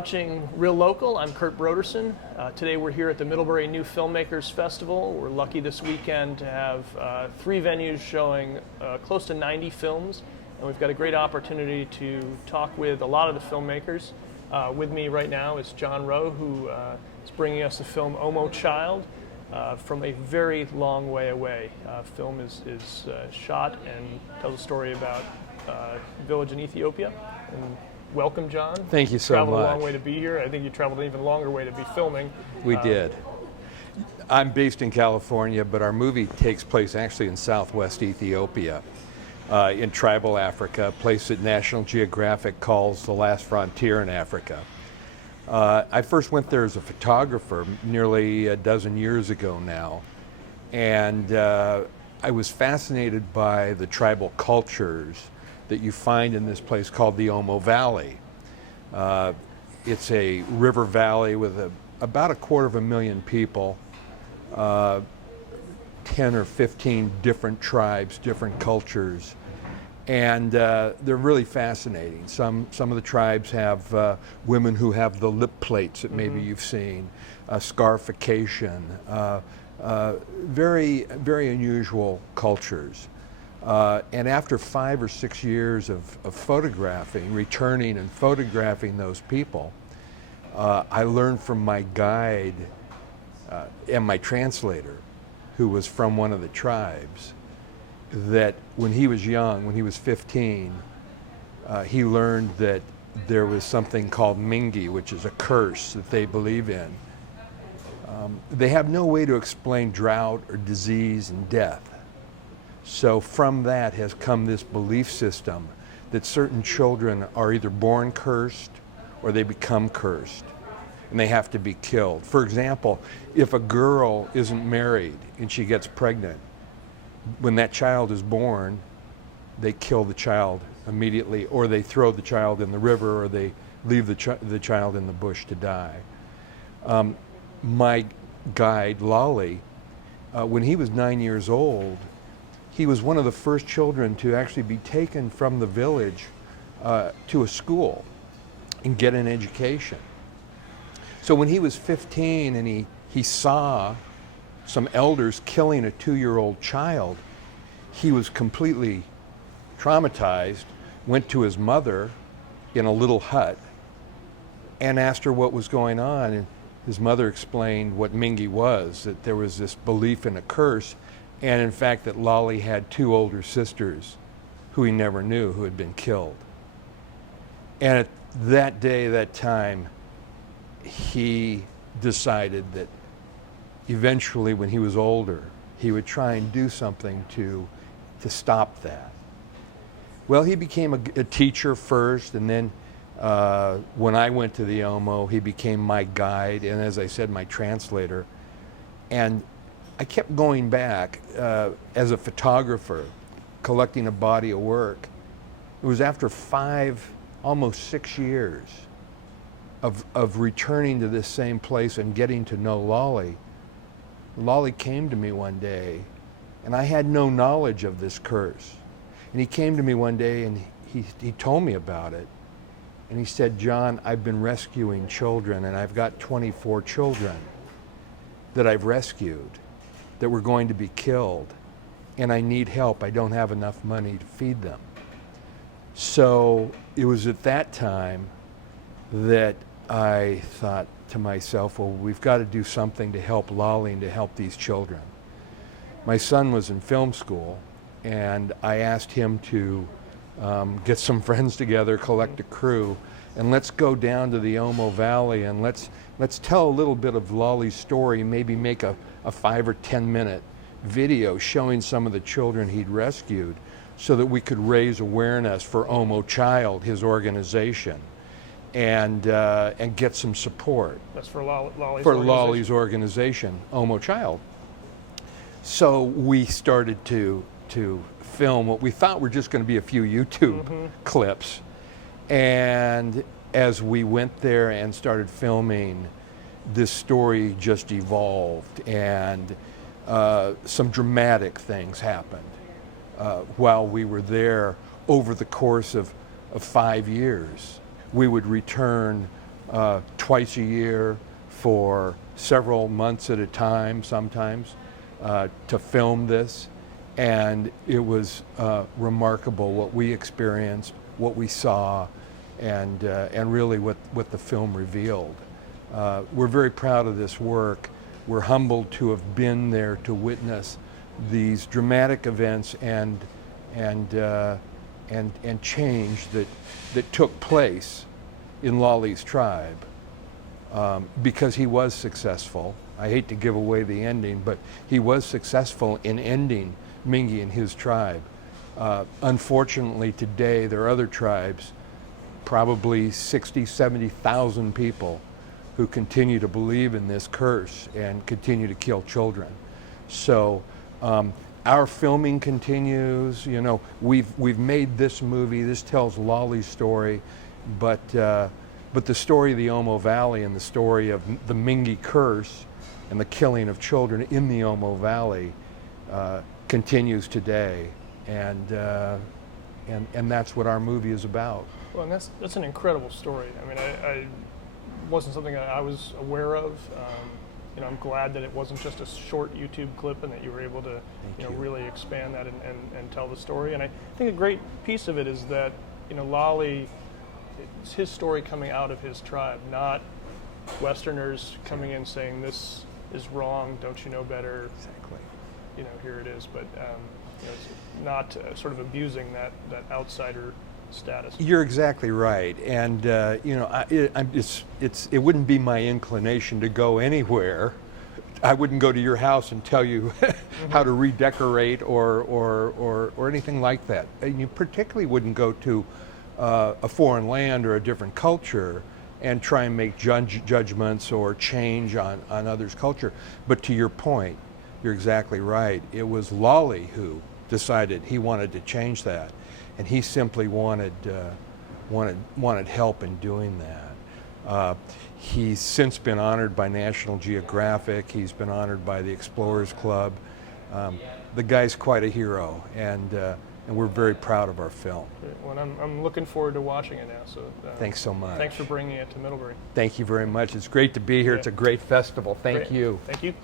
watching Real Local. I'm Kurt Broderson. Today we're here at the Middlebury New Filmmakers Festival. We're lucky this weekend to have 3 venues showing close to 90 films, and we've got a great opportunity to talk with a lot of the filmmakers. With me right now is John Rowe, who is bringing us the film Omo Child from a very long way away. Film is shot and tells a story about a village in Ethiopia. And welcome, John. Thank you so much. You traveled a long way to be here. I think you traveled an even longer way to be filming. We did. I'm based in California, but our movie takes place actually in southwest Ethiopia, in tribal Africa, a place that National Geographic calls the last frontier in Africa. I first went there as a photographer nearly a dozen years ago now, and I was fascinated by the tribal cultures that you find in this place called the Omo Valley. It's a river valley with about 250,000 people, 10 or 15 different tribes, different cultures, and they're really fascinating. Some of the tribes have women who have the lip plates that maybe you've seen, scarification, very, very unusual cultures. And after 5 or 6 years of photographing, returning and photographing those people, I learned from my guide and my translator, who was from one of the tribes, that when he was young, when he was 15, he learned that there was something called Mingi, which is a curse that they believe in. They have no way to explain drought or disease and death. So from that has come this belief system that certain children are either born cursed or they become cursed and they have to be killed. For example, if a girl isn't married and she gets pregnant, when that child is born, they kill the child immediately, or they throw the child in the river, or they leave the child in the bush to die. My guide, Lale, when he was 9 years old, he was one of the first children to actually be taken from the village to a school and get an education. So when he was 15 and he saw some elders killing a 2-year-old child, he was completely traumatized, went to his mother in a little hut and asked her what was going on. And his mother explained what Mingi was, that there was this belief in a curse, and in fact that Lale had 2 older sisters who he never knew, who had been killed. And at that day, that time, he decided that eventually when he was older, he would try and do something to stop that. Well, he became a teacher first, and then when I went to the Omo, he became my guide, and as I said, my translator. And I kept going back as a photographer, collecting a body of work. It was after 5, almost 6 years of returning to this same place and getting to know Lale. Lale came to me one day, and I had no knowledge of this curse. And he came to me one day and he told me about it. And he said, "John, I've been rescuing children, and I've got 24 children that I've rescued that were going to be killed, and I need help. I don't have enough money to feed them." So it was at that time that I thought to myself, well, we've got to do something to help Lale and to help these children. My son was in film school, and I asked him to get some friends together, collect a crew, and let's go down to the Omo Valley and let's tell a little bit of Lale's story, maybe make a 5 or 10 minute video showing some of the children he'd rescued so that we could raise awareness for Omo Child, his organization, and get some support. That's for Lale's Lale's organization, Omo Child. So we started to film what we thought were just going to be a few YouTube clips. And as we went there and started filming, this story just evolved, and some dramatic things happened while we were there over the course of 5 years. We would return twice a year for several months at a time sometimes to film this. And it was remarkable what we experienced, what we saw, and really what the film revealed. We're very proud of this work. We're humbled to have been there to witness these dramatic events and change that took place in Lale's tribe, because he was successful. I hate to give away the ending, but he was successful in ending Mingi and his tribe. Unfortunately, today there are other tribes, probably 60, 70,000 people, who continue to believe in this curse and continue to kill children. So our filming continues. You know, we've made this movie. This tells Lale's story, but the story of the Omo Valley and the story of the Mingi curse and the killing of children in the Omo Valley continues today, and that's what our movie is about. Well, and that's an incredible story. I mean, I wasn't something that I was aware of. You know, I'm glad that it wasn't just a short YouTube clip and that you were able to, really expand that and tell the story. And I think a great piece of it is that, Lale, it's his story coming out of his tribe, not Westerners coming in saying this is wrong, don't you know better? Exactly. Here it is. But it's not sort of abusing that outsider status. You're exactly right, and it wouldn't be my inclination to go anywhere. I wouldn't go to your house and tell you how to redecorate or anything like that. And you particularly wouldn't go to a foreign land or a different culture and try and make judgments or change on others' culture. But to your point, you're exactly right. It was Lale who decided he wanted to change that. And he simply wanted help in doing that. He's since been honored by National Geographic. He's been honored by the Explorers Club. The guy's quite a hero, and we're very proud of our film. Well, I'm looking forward to watching it now. So thanks so much. Thanks for bringing it to Middlebury. Thank you very much. It's great to be here. Yeah. It's a great festival. Thank you. Thank you.